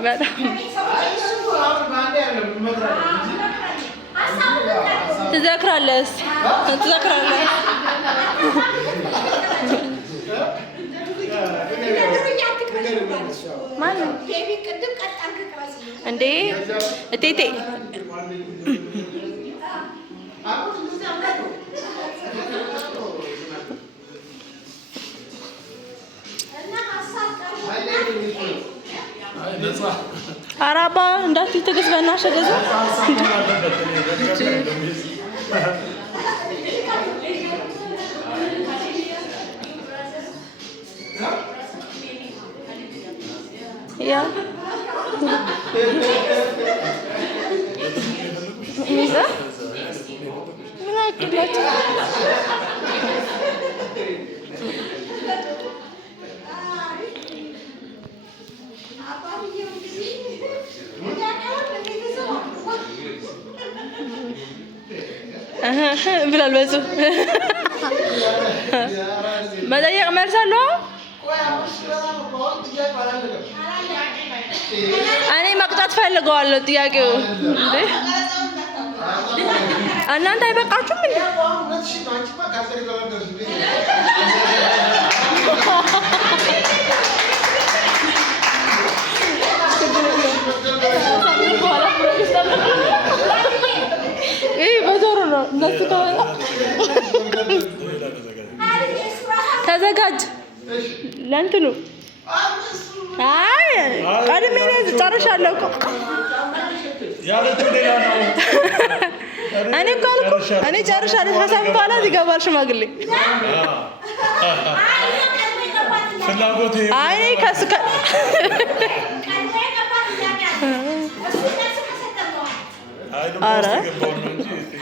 በጣም ትዘክራለህ ትዘክራለህ ማነው እንዴ እቴቴ አራባ እንዳትይ ትግስት በእናትሽ ገዛ ያ ሚዛ ምን አይደላችሁ ብላል በዙ መጠየቅ መልሳለሁ እኔ መቅጣት ፈልገዋለሁ ጥያቄው እንዴ እናንተ አይበቃችሁም እንዴ በዞሩ ነው እነሱ ተዘጋጅ ለእንትኑ አይ ቀድሜ ጨርሻለሁ እኮ እኔ እኮ አልኩ እኔ ጨርሻለሁ ከሳም በኋላ ይገባል ሽማግሌ አይ ከሱ ኧረ